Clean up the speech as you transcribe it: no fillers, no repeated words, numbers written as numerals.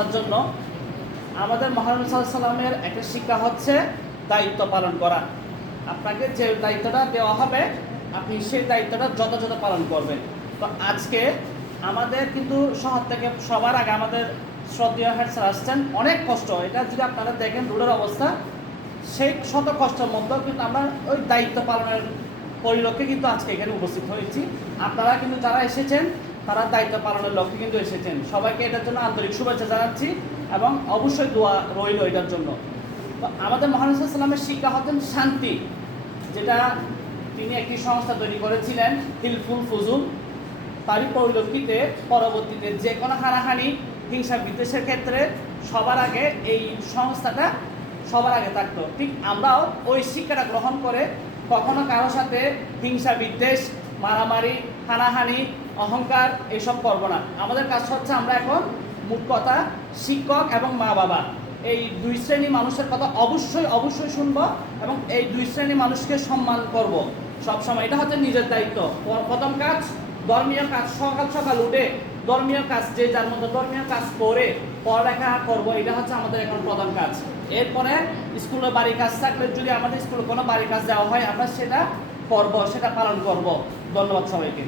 বসার জন্য। আমাদের মহানবী সাল্লাল্লাহু আলাইহি সাল্লামের একটা শিক্ষা হচ্ছে দায়িত্ব পালন করা। আপনাকে যে দায়িত্বটা দেওয়া হবে আপনি সেই দায়িত্বটা যথাযথ পালন করবেন। তো আজকে আমাদের কিন্তু শহর থেকে সবার আগে আমাদের শ্রদ্ধেয় হেড স্যার আসছেন, অনেক কষ্ট, এটা যদি আপনারা দেখেন রোডের অবস্থা, সেই শত কষ্টের মধ্যেও কিন্তু আমরা ওই দায়িত্ব পালনের পরিলক্ষে কিন্তু আজকে এখানে উপস্থিত হয়েছি। আপনারা কিন্তু যারা এসেছেন তারা দায়িত্ব পালনের লক্ষ্যে কিন্তু এসেছেন। সবাইকে এটার জন্য আন্তরিক শুভেচ্ছা জানাচ্ছি এবং অবশ্যই দোয়া রইল এটার জন্য। তো আমাদের মহানবী সাল্লাল্লাহু আলাইহি ওয়াসাল্লামের শিক্ষা হতেন শান্তি, যেটা তিনি একটি সংস্থা তৈরি করেছিলেন হিলফুল ফুজুল। তারই পরিলক্ষিতে পরবর্তীতে যে কোনো হানাহানি হিংসা বিদ্বেষের ক্ষেত্রে সবার আগে এই সংস্থাটা সবার আগে থাকতো। ঠিক আমরাও ওই শিক্ষাটা গ্রহণ করে কখনো কারো সাথে হিংসা বিদ্বেষ, মারামারি, হানাহানি, অহংকার এসব করবো না। আমাদের কাজ হচ্ছে আমরা এখন মুখ কথা শিক্ষক এবং মা বাবা এই দুই শ্রেণী মানুষের কথা অবশ্যই শুনবো এবং এই দুই শ্রেণী মানুষকে সম্মান করব সবসময়। এটা হচ্ছে নিজের দায়িত্ব। প্রথম কাজ ধর্মীয় কাজ, সকাল উঠে ধর্মীয় কাজ, যে যার মধ্যে ধর্মীয় কাজ করে পড়ালেখা করব, এটা হচ্ছে আমাদের এখন প্রধান কাজ। এরপরে স্কুলে বাড়ি কাজ থাকলে যদি আমাদের স্কুলে কোনো বাড়ি কাজ দেওয়া হয় আমরা সেটা করব, সেটা পালন করব। ধন্যবাদ সবাইকে।